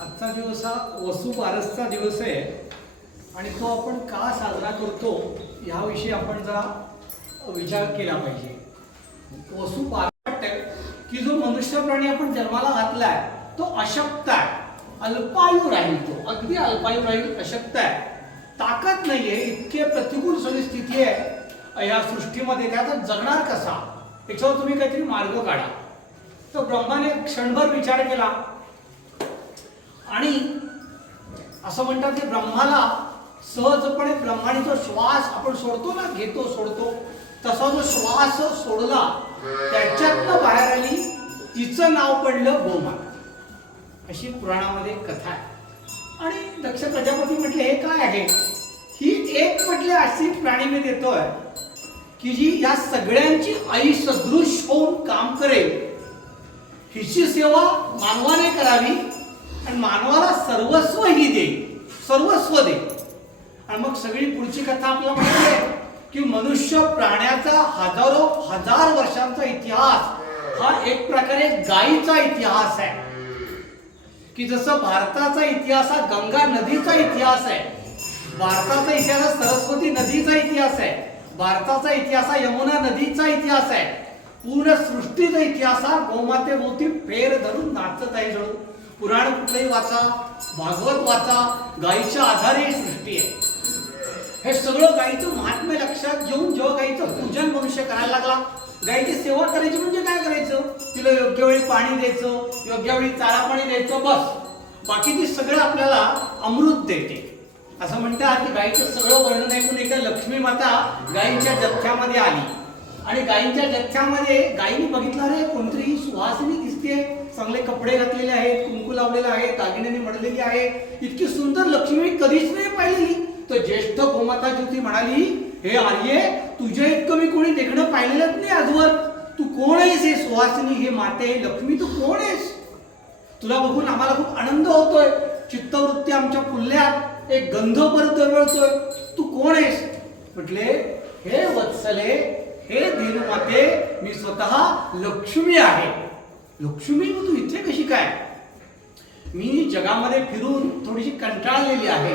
आजचा दिवस हा वसुबारसचा दिवस आहे. आणि तो आपण का साजरा करतो ह्याविषयी आपण जरा विचार केला पाहिजे. वसुबारस वाटतंय की जो मनुष्य प्राणी आपण जन्माला घातलाय तो अशक्त आहे. अल्पायू राहील तो. अगदी अल्पायू राहील अशक्त आहे. ताकद नाहीये इतके प्रतिकूल परिस्थिती आहे. या सृष्टीमध्ये त्याचा जगणार कसा? याच्यावर तुम्ही काहीतरी मार्ग काढा. तर ब्रह्माने क्षणभर विचार केला. आणि असं म्हणतात की ब्रह्माला सहजपणे ब्रह्माने जो श्वास आपण सोडतो ना घेतो सोडतो. तसा जो श्वास सोडला त्याच्यातनं बाहेर आली तिचं नाव पडलं गोमाता. अशी पुराणामध्ये कथा आहे. आणि दक्ष प्रजापती म्हटले हे काय आहे? ही एक म्हटले अशी प्राणी मी देतोय की जी या सगळ्यांची आई सदृश होऊन काम करेल. हिची सेवा मानवाने करावी आणि मानवाला सर्वस्व ही दे सर्वस्व दे. आणि मग सगळी पुढची कथा आपल्याला माहिती आहे की मनुष्य प्राण्याचा हजारो हजार वर्षांचा इतिहास हा एक प्रकारे गायीचा इतिहास आहे. की जसं भारताचा इतिहास हा गंगा नदीचा इतिहास आहे भारताचा इतिहास हा सरस्वती नदीचा इतिहास आहे भारताचा इतिहास हा यमुना नदीचा इतिहास आहे. पूर्ण सृष्टीचा इतिहास हा गोमातेभोवती फेर धरून नाचत आहे जणू. पुराण कुठलंही वाचा भागवत वाचा गायीच्या आधारे ही सृष्टी आहे. हे सगळं गायीचं महात्म्य लक्षात घेऊन जेव्हा गायीचं पूजन मनुष्य करायला लागला गायीची सेवा करायची म्हणजे काय करायचं? तिला योग्य वेळी पाणी द्यायचं योग्य वेळी चारा पाणी द्यायचं बस. बाकीची सगळं आपल्याला अमृत देते. असं म्हणतात की गायीचं सगळं वर्णन ऐकून एकदा लक्ष्मी माता गायीच्या जथ्यामध्ये आली. आणि गायींच्या जथ्यामध्ये गायीने बघितलं रे कोणतरी सुहासिनी दिसते चांगले कपडे घातलेले आहेत कुंकू लावलेला आहे दागिन्याने मडलेली आहे. इतकी सुंदर लक्ष्मी कधीच नाही पाहिलेली तर ज्येष्ठ गोमाता ज्योती म्हणाली हे आर्ये तुझ्या इतकं मी कोणी देखणं पाहिलेलंच नाही आजवर. तू कोण आहेस हे सुहासिनी हे माते लक्ष्मी? तू कोण आहेस? तुला बघून आम्हाला खूप आनंद होतोय. चित्तवृत्ती आमच्या फुलल्यात एक गंध परत दरवळतोय. तू कोण आहेस? म्हटले हे वत्सले हे माते मी स्वतः लक्ष्मी आहे. लक्ष्मी तू इथे कशी काय? मी जगामध्ये फिरून थोडीशी कंटाळलेली आहे.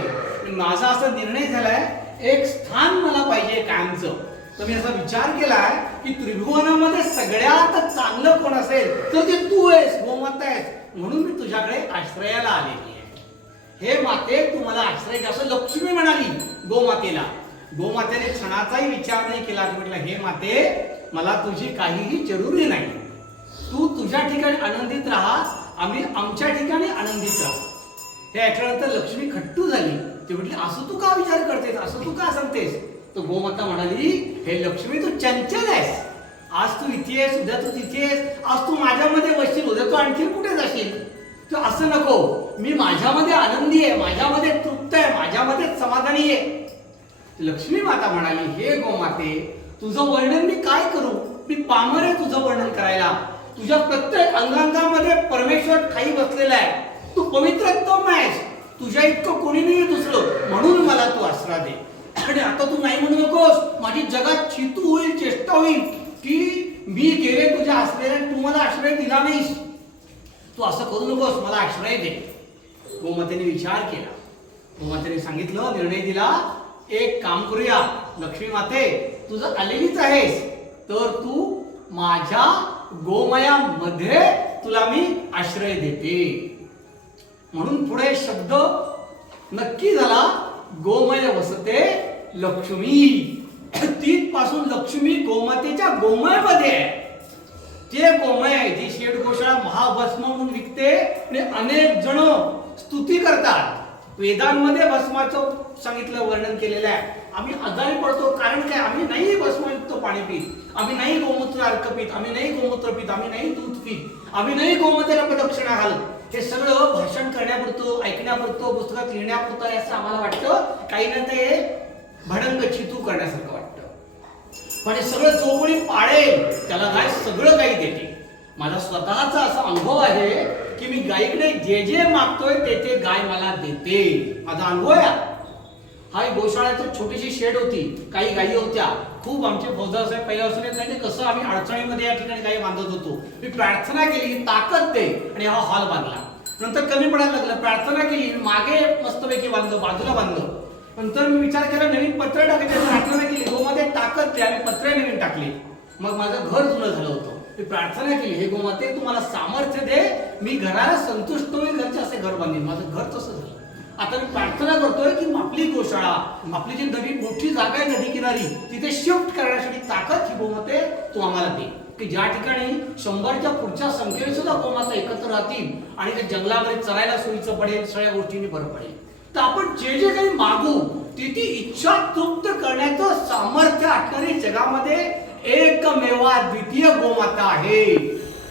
माझा असा निर्णय झालाय एक स्थान मला पाहिजे कायमचं. तर मी असा विचार केलाय की त्रिभुवनामध्ये सगळ्यात चांगलं कोण असेल तर ते तू आहेस गोमाता आहेस. म्हणून मी तुझ्याकडे आश्रयाला आलेली आहे. हे माते तू मला आश्रय घ्या असं लक्ष्मी म्हणाली गोमातेला. गोमातेने क्षणाचाही विचार नाही केला. म्हटलं हे माते मला तुझी काहीही जरुरी नाही. तू तुझ्या ठिकाणी आनंदित राहा आम्ही आमच्या ठिकाणी आनंदित राहू. हे ऐकल्यानंतर लक्ष्मी खट्टू झाली. ते म्हटली असं तू का विचार करतेस? असं तू का सांगतेस? तर गोमाता म्हणाली हे लक्ष्मी तू चंचल आहेस. आज तू इथे आहेस उद्या तू तिथे आहेस. आज तू माझ्यामध्ये बसशील उद्या तू आणखी कुठे जाशील? तू असं नको. मी माझ्यामध्ये आनंदी आहे माझ्यामध्ये तृप्त आहे माझ्यामध्ये समाधानी आहे. लक्ष्मी माता म्हणाली हे गोमाते तुझं वर्णन मी काय करू? मी पामर आहे तुझं वर्णन करायला. तुझ्या प्रत्येक अंगांगामध्ये परमेश्वर ठाई बसलेला आहे. तू पवित्रत्व आहेस. तुझ्या इतकं कोणी नाही दुसरं. म्हणून मला तू आसरा दे. आणि आता तू नाही म्हणू नकोस. माझी जगात चितू होईल चेष्टा होईल की मी गेले तुझ्या आश्रयाने तू मला आश्रय दिला नाहीस. तू असं करू नकोस. मला आश्रय दे. गोमातेने विचार केला. गोमातेने सांगितलं निर्णय दिला. एक काम करूया लक्ष्मी माते तुझं आलेलीच आहेस. तर तू माझ्या गोमयामध्ये तुला मी आश्रय देते. म्हणून पुढे शब्द नक्की झाला गोमय वसते लक्ष्मी. तीन पासून लक्ष्मी गोमातेच्या गोमयामध्ये आहे. ते गोमय आहे जी शेड गोशाळा महाभस्म म्हणून विकते आणि अनेक जण स्तुती करतात. वेदांमध्ये भस्माचं सांगितलं वर्णन केलेलं आहे. आम्ही आजारी पडतो कारण काय? आम्ही नाही भस्म भस्मयुक्त पाणी पीत. आम्ही नाही गोमूत्र अर्क पीत आम्ही नाही गोमूत्र पीत आम्ही नाही दूध पीत. आम्ही नाही गोमतेला प्रदक्षिणा घालत हे सगळं भाषण करण्यापुरतं ऐकण्यापुरतं पुस्तकात लिहिण्यापुरतं असं आम्हाला वाटतं. काही ना ते भडंग चितू करण्यासारखं वाटतं. पण हे सगळं जो कोणी पाळेल त्याला गाय सगळं काही देते. माझा स्वतःचा असा अनुभव आहे की मी गायीकडे जे जे मागतोय ते ते गाय मला देते. माझा अनुभव आहे हा. गोशाळ्यात छोटीशी शेड होती. काही गायी होत्या. खूप आमचे फौजदार साहेब पहिल्यापासून येत नाही. ते कसं आम्ही अडचणीमध्ये या ठिकाणी काही बांधत होतो? मी प्रार्थना केली ताकद दे. आणि हा हॉल बांधला. नंतर कमी पडायला लागलं. प्रार्थना केली मागे मस्तपैकी बांधलं बाजूला बांधलं. नंतर मी विचार केला नवीन पत्र टाकायची प्रार्थना केली. गोमाते ताकद दे. आम्ही पत्र नवीन टाकली. मग माझं घर जुनं झालं होतं. मी प्रार्थना केली हे गोमाते तुम्हाला सामर्थ्य दे. मी घराला संतुष्ट होईल घरचे असे घर बांधेन. माझं घर तसं झालं. आता मी प्रार्थना करतोय की आपली गोशाळा आपली जी नवी मोठी जागा आहे नदी किनारी तिथे शिफ्ट करण्यासाठी ताकद ही गोमाते तू आम्हाला दे. की ज्या ठिकाणी शंभरच्या पुढच्या संख्येने सुद्धा गोमाता एकत्र राहतील आणि ते जंगलामध्ये चरायला सोयीचं पडेल सगळ्या गोष्टींनी बरं पडेल. तर आपण जे जे काही मागू ती ती इच्छा तृप्त करण्याचं सामर्थ्य असणारी जगामध्ये एकमेवा द्वितीय गोमाता आहे.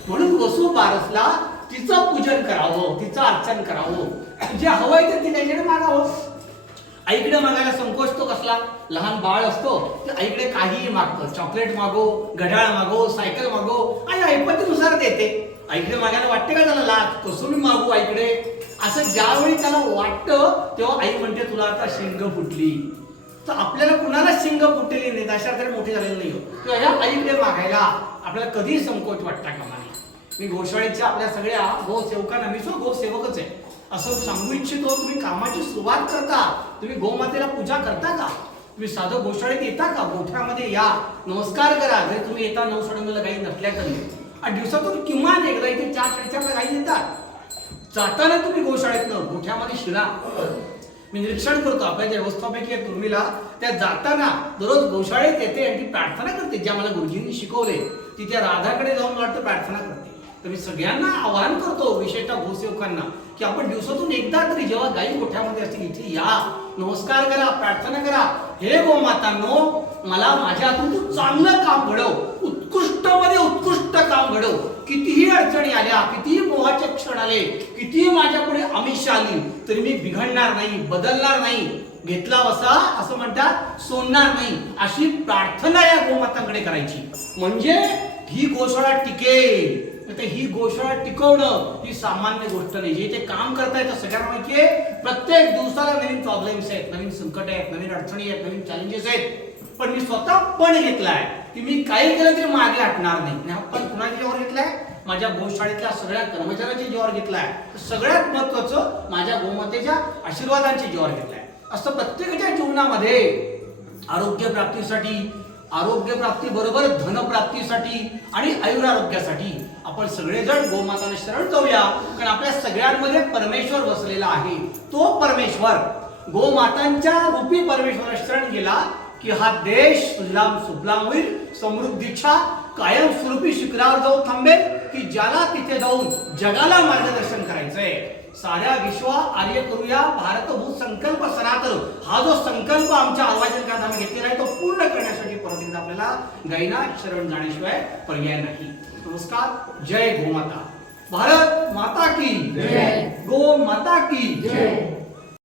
म्हणून वसू बारसला तिचं पूजन करावं तिचं अर्चन करावं. जे हवंय ते तिला मागावं. आईकडे मागायला संकोच तो कसला? लहान बाळ असतो तर आईकडे काहीही मागतं. चॉकलेट मागो घड्याळ मागो सायकल मागो आई ऐपतीनुसार देते. आईकडे मागायला वाटते का त्याला लाच कसून मागू आईकडे असं ज्यावेळी त्याला वाटतं तेव्हा आई म्हणते तुला आता शिंग फुटली. तर आपल्याला कुणाला शिंग फुटलेली नाही अशा तरी मोठी झालेली नाही हो. किंवा ह्या आईकडे मागायला आपल्याला कधी संकोच वाटता कामा नये. मी गोशाळेच्या आपल्या सगळ्या गो सेवकांना मी सुद्धा गो सेवकच आहे. असं सांगू इच्छितो तुम्ही कामाची सुरुवात करता. तुम्ही गोमातेला पूजा करता का? तुम्ही साधं गोशाळेत येता का? गोठ्यामध्ये या. नमस्कार करा. जरी तुम्ही येता नऊ साडेनऊला गाई नसल्या तरी. आणि दिवसातून किमान एकदा इथे चार साडेचारला गाई येतात. जाताना तुम्ही गोशाळेतनं गोठ्यामध्ये शिरा. मी निरीक्षण करतो आपल्या ज्या व्यवस्थापकीय आहेत त्या जाताना दररोज गोशाळेत येते आणि ती प्रार्थना करते. ज्या मला गुरुजींनी शिकवले ती त्या राधाकडे जाऊन वाटतं प्रार्थना करते. तर मी सगळ्यांना आवाहन करतो विशेषतः भूसेवकांना की आपण दिवसातून एकदा तरी जेव्हा गाई गोठ्यामध्ये असतील इथे या. नमस्कार करा प्रार्थना करा. हे गो मातांनो मला माझ्या हातून तू चांगलं काम घडव. उत्कृष्टमध्ये उत्कृष्ट काम घडव. कितीही अडचणी आल्या कितीही मोहाचे क्षण आले कितीही माझ्या पुढे आमिष आली तरी मी बिघडणार नाही बदलणार नाही. घेतला वसा असं म्हणतात सोडणार नाही. अशी प्रार्थना या गोमातांकडे करायची. म्हणजे ही गोशाळा टिकेल. तर ही गोशाळा टिकवणं ही सामान्य गोष्ट नाही. जे ते काम करतायत त्या सगळ्यांना माहिती आहे प्रत्येक दिवसाला नवीन प्रॉब्लेम्स आहेत नवीन संकट आहेत नवीन अडचणी आहेत नवीन चॅलेंजेस आहेत. पण मी स्वतः पण घेतलाय की मी काही केलं तरी मागे हटणार नाही. हा पण कुणाच्या जेव्हा घेतलाय? माझ्या गोशाळेतल्या सगळ्या कर्मचाऱ्यांच्या जीवावर घेतलाय. सगळ्यात महत्वाचं माझ्या गोमातेच्या आशीर्वादांची जेव्हा घेतलाय. असं प्रत्येकाच्या जीवनामध्ये आरोग्य प्राप्तीसाठी आरोग्य प्राप्ती बरोबर धनप्राप्तीसाठी आणि आयुरारोग्यासाठी. आपण सगळेजण गोमाताने शरण जाऊया कारण आपल्या सगळ्यांमध्ये परमेश्वर बसलेला आहे. तो परमेश्वर गोमातांच्या रूपी परमेश्वर शरण गेला की हा देश सुजलाम सुफलाम होईल समृद्धीच्या कायमस्वरूपी शिखरावर जाऊन थांबेल की ज्याला तिथे जाऊन जगाला मार्गदर्शन करायचंय. साऱ्या विश्व आर्य करूया भारत संकल्प सनातन. हा जो संकल्प आमच्या आवाजनकात आम्ही घेतलेला आहे तो पूर्ण करण्यासाठी एकदा आपल्याला गायना शरण जाण्याशिवाय पर्याय नाही नमस्कार जय गोमाता भारत माता की जय. गो माता की जय.